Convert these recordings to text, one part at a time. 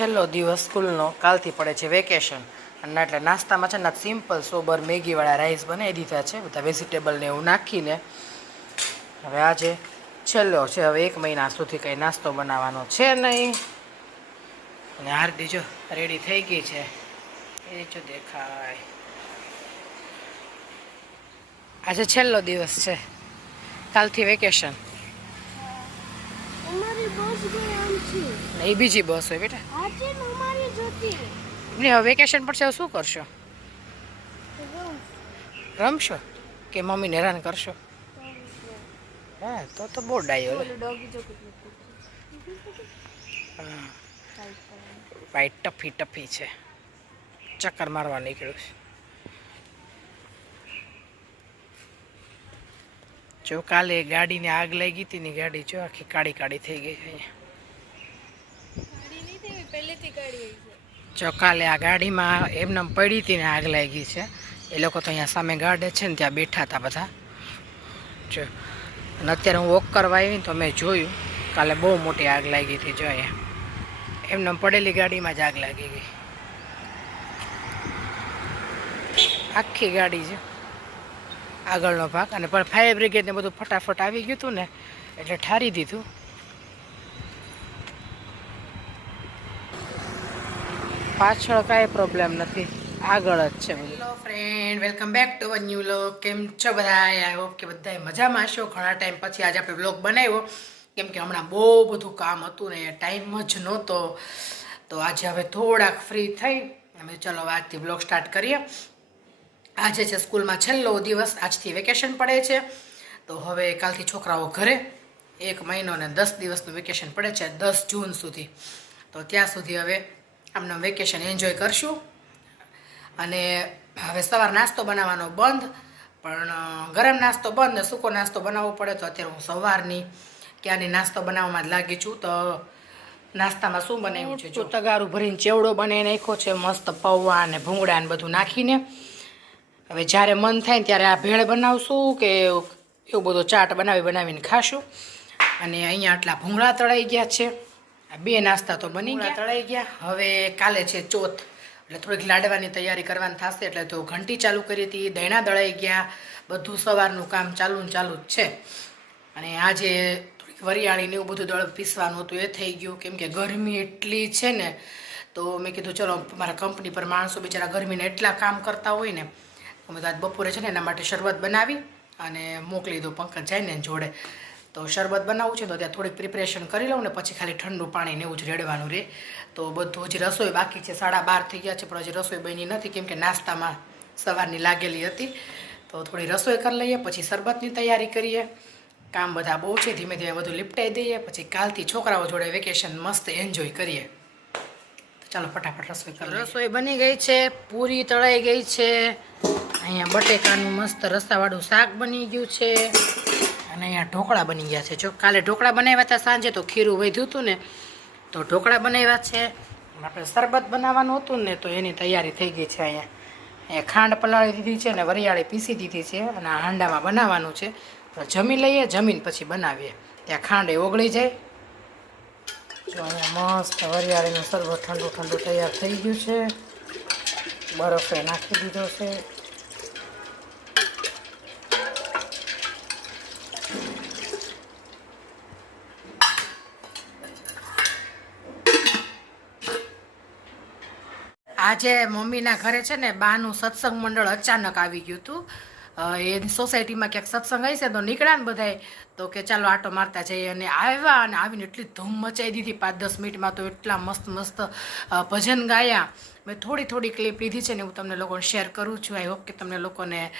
છેલ્લો દિવસ સ્કૂલનો કાલથી પડે છે વેકેશન. અને એટલે નાસ્તામાં છે ને સિમ્પલ સોબર મેગીવાળા રાઈસ બનાવી દીધા છે. બધા વેજીટેબલને એવું નાખીને. હવે આજે છેલ્લો છે, હવે એક મહિના સુધી કંઈ નાસ્તો બનાવવાનો છે નહીં. અને હાર્દી જો રેડી થઈ ગઈ છે. એ જો દેખાય. આજે છેલ્લો દિવસ છે. કાલથી વેકેશન અમારી બસ ગઈ આમ છે ને એ બીજી બસ હોય બેટા. આજે ને અમારી જોતી. ને હવે વેકેશન પડશે હવે શું કરશો? રમશો? કે મમ્મીને હેરાન કરશો? હા તો તો બહુ ડાયો ડોગી વાઈટ ટફી ટફી છે. ચક્કર મારવા નીકળ્યું છે. જો કાલે ગાડીને આગ લાગી હતી ની ગાડી જો આખી કાળી કાળી થઈ ગઈ છે જો કાલે આ ગાડીમાં એમને પડી હતી ને આગ લાગી છે. એ લોકો તો અહીંયા સામે ગાર્ડે છે ને ત્યાં બેઠા હતા બધા. જો અને અત્યારે હું વોક કરવા આવી ને તો મેં જોયું કાલે બહુ મોટી આગ લાગી હતી જો અહીંયા. એમને પડેલી ગાડીમાં જ આગ લાગી ગઈ. આખી ગાડી છે. આગળનો ભાગ. અને પણ ફાયર બ્રિગેડને બધું ફટાફટ આવી ગયું હતું ને, એટલે ઠારી દીધું. પાછળ કાંઈ પ્રોબ્લેમ નથી. આગળ જ છે hello friend welcome back to a new look કેમ છો બધા? આઈ હોપ કે બધાય મજામાં હશો. ઘણા ટાઈમ પછી આજે આપણે બ્લોગ બનાવ્યો. કેમ કે હમણાં બહુ બધું કામ હતું ને ટાઈમ જ નહોતો. તો આજે હવે થોડાક ફ્રી થઈ. અમે ચલો આજથી બ્લોગ સ્ટાર્ટ કરીએ. આજે છે સ્કૂલમાં છેલ્લો દિવસ આજથી વેકેશન પડે છે. તો હવે કાલથી છોકરાઓ ઘરે એક મહિનો ને દસ દિવસનું વેકેશન પડે છે દસ જૂન સુધી. તો ત્યાં સુધી હવે આમનું વેકેશન એન્જોય કરશું. અને હવે સવાર નાસ્તો બનાવવાનો બંધ પણ ગરમ નાસ્તો બંધ ને સૂકો નાસ્તો બનાવવો પડે તો અત્યારે હું સવારની ક્યાંની નાસ્તો બનાવવામાં જ લાગી છું. તો નાસ્તામાં શું બનાવ્યું છે જો? તગારું ભરીને ચેવડો બનાવી નાખ્યો છે મસ્ત પૌવા અને ભૂંગળા ને બધું નાખીને. હવે જ્યારે મન થાય ને ત્યારે આ ભેળ બનાવશું કે એવો બધો ચાટ બનાવી બનાવીને ખાશું. અને અહીંયા આટલા ભૂંગળા તળાઈ ગયા છે. આ બે નાસ્તા તો બની ગયા. તળાઈ ગયા. હવે કાલે છે ચોથ. એટલે થોડીક લાડવાની તૈયારી કરવાની થશે. એટલે તો ઘંટી ચાલુ કરી હતી દૈણા દળાઈ ગયા બધું સવારનું કામ ચાલુ ને ચાલુ જ છે. અને આજે થોડીક વરિયાળી ને એવું બધું દળ પીસવાનું હતું એ થઈ ગયું. કેમ કે ગરમી એટલી છે ને તો મેં કીધું ચલો મારા કંપની પર માણસો બિચારા ગરમીને એટલા કામ કરતા હોય ને અમે તો આજ બપોરે છે ને એના માટે શરબત બનાવી અને મોકલી દઉં પંકજ જાય ને જોડે. તો શરબત બનાવવું છે તો ત્યાં થોડીક પ્રિપરેશન કરી લઉં ને પછી ખાલી ઠંડુ પાણી ને એવું જ રેડવાનું રહે તો બધું હજી રસોઈ બાકી છે, સાડા બાર થઈ ગયા છે, પણ હજી રસોઈ બની નથી કેમ કે નાસ્તામાં સવારની લાગેલી હતી. તો થોડી રસોઈ કરી લઈએ, પછી શરબતની તૈયારી કરીએ. કામ બધા બહુ છે, ધીમે ધીમે બધું લીપટાઈ દઈએ, પછી કાલથી છોકરાઓ જોડે વેકેશન મસ્ત એન્જોય કરીએ. ચાલો ફટાફટ રસોઈ કરો રસોઈ બની ગઈ છે, પૂરી તળાઈ ગઈ છે. અહીંયા બટેકાનું મસ્ત રસાવાળું શાક બની ગયું છે. અને અહીંયા ઢોકળા બની ગયા છે. જો કાલે ઢોકળા બનાવ્યા હતા સાંજે, તો ખીરું વધ્યું હતું ને, તો ઢોકળા બનાવ્યા છે. આપણે શરબત બનાવવાનું હતું ને, તો એની તૈયારી થઈ ગઈ છે અહીંયા. અહીંયા ખાંડ પલાળી દીધી છે અને વરિયાળી પીસી દીધી છે અને હાંડામાં બનાવવાનું છે. તો જમી લઈએ, જમીન પછી બનાવીએ. ત્યાં ખાંડ એ ઓગળી જાય જો મસ્ત વરિયાળીનું શરબત ઠંડુ ઠંડુ તૈયાર થઈ ગયું છે. બરફે નાખી દીધો છે. આજે મમ્મીના ઘરે છે ને બાનું સત્સંગ મંડળ અચાનક આવી ગયું હતું. અ, એ સોસાયટીમાં ક્યાંક સત્સંગ હશે તો નીકળ્યા ને બધાય તો કે ચાલો આટો મારતા જઈએ. અને આવ્યા અને આવીને એટલી ધૂમ મચાવી દીધી પાંચ દસ મિનિટમાં તો એટલા મસ્ત મસ્ત ભજન ગાયા. મેં થોડી થોડી ક્લિપ લીધી છે ને હું તમને લોકોને શેર કરું છું. આઈ હોપ કે તમને લોકોને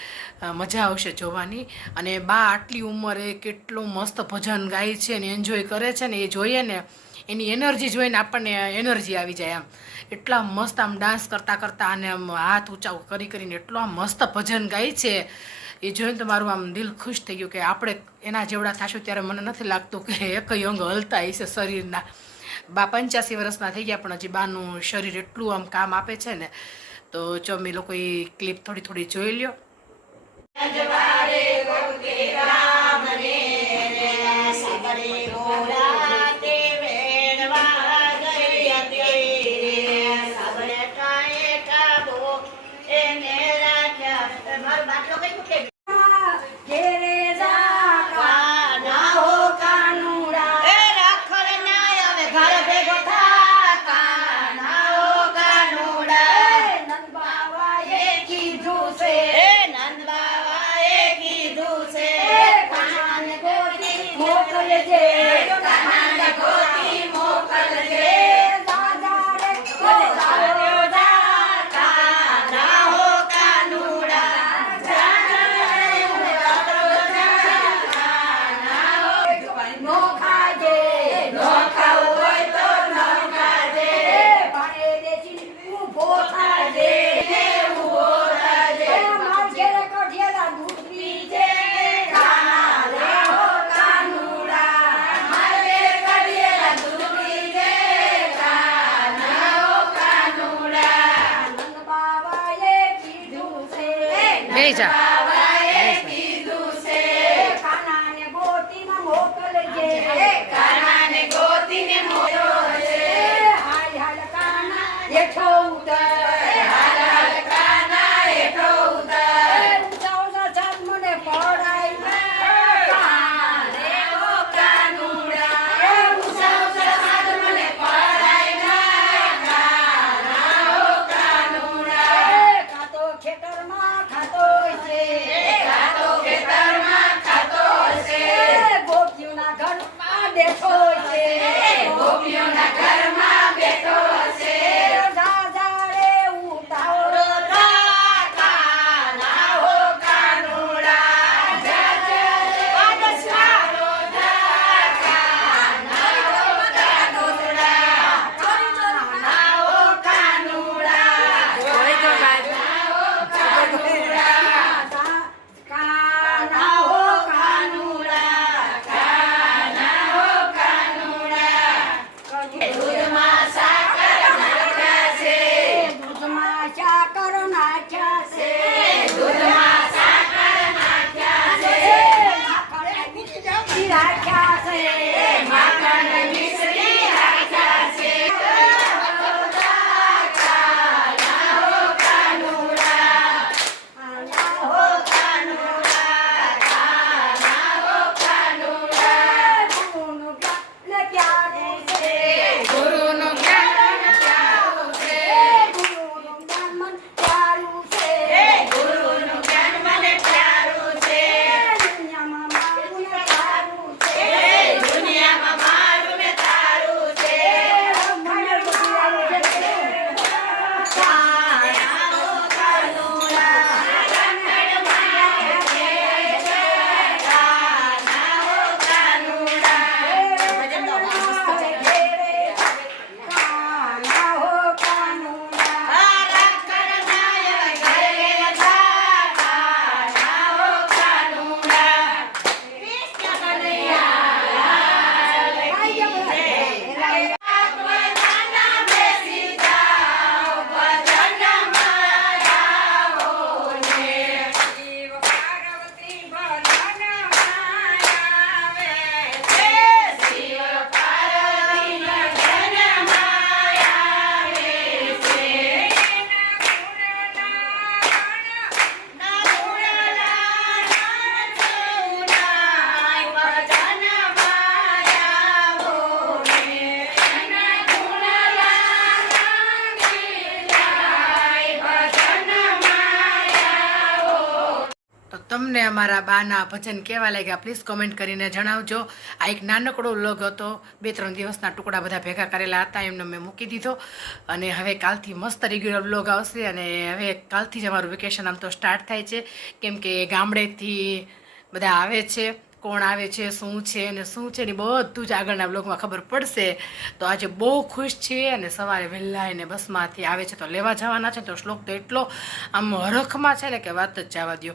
મજા આવશે જોવાની. અને બા આટલી ઉંમરે કેટલું મસ્ત ભજન ગાય છે ને એન્જોય કરે છે ને એ જોઈએ ને એની એનર્જી જોઈને આપણને એનર્જી આવી જાય આમ એટલા મસ્ત આમ ડાન્સ કરતાં કરતાં અને આમ હાથ ઊંચા કરી કરીને એટલો મસ્ત ભજન ગાય છે. એ જોઈને તો મારું આમ દિલ ખુશ થઈ ગયું કે આપણે એના જેવડા થશું ત્યારે મને નથી લાગતું કે એક અંગ હલતા હશે શરીરના. બા પંચ્યાસી વર્ષના થઈ ગયા પણ હજી બાનું શરીર એટલું આમ કામ આપે છે ને. તો જો મેં લોકો એ ક્લિપ થોડી થોડી જોઈ લ્યો. Hallelujah. Deja. ઘરમાં બેઠો છે ગોપીઓના ઘરમાં તમને અમારા બાના ભજન કેવા લાગ્યા? પ્લીઝ કોમેન્ટ કરીને જણાવજો. આ એક નાનકડો વ્લોગ હતો. બે, ત્રણ દિવસના ટુકડા બધા ભેગા કરેલા હતા. એમને મેં મૂકી દીધો. અને હવે કાલથી મસ્ત રેગ્યુલર વ્લોગ આવશે. અને હવે કાલથી જ અમારું વેકેશન આમ તો સ્ટાર્ટ થાય છે. કેમ કે ગામડેથી બધા આવે છે. કોણ આવે છે, શું છે અને શું છે ને બધું જ આગળના બ્લોગમાં ખબર પડશે. તો આજે બહુ ખુશ છીએ અને સવારે વહેલા એને બસમાંથી આવે છે તો લેવા જવાના છે. તો શ્લોક તો એટલો આમ હરખમાં છે ને કે વાત જ જવા દ્યો.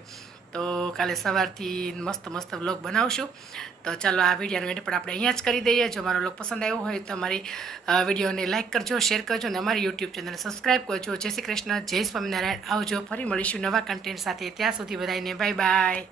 તો કાલે સવારથી મસ્ત મસ્ત વ્લોગ બનાવશું. તો ચાલો આ વિડીયોનો એડ પણ આપણે અહીંયા જ કરી દઈએ. જો મારો વ્લોગ પસંદ આવ્યો હોય તો અમારી વિડીયોને લાઇક કરજો શેર કરજો અને અમારી યુટ્યુબ ચેનલને સબસ્ક્રાઈબ કરજો. જય શ્રી કૃષ્ણ, જય સ્વામિનારાયણ. આવજો, ફરી મળીશું નવા કન્ટેન્ટ સાથે. ત્યાં સુધી બધાને બાય બાય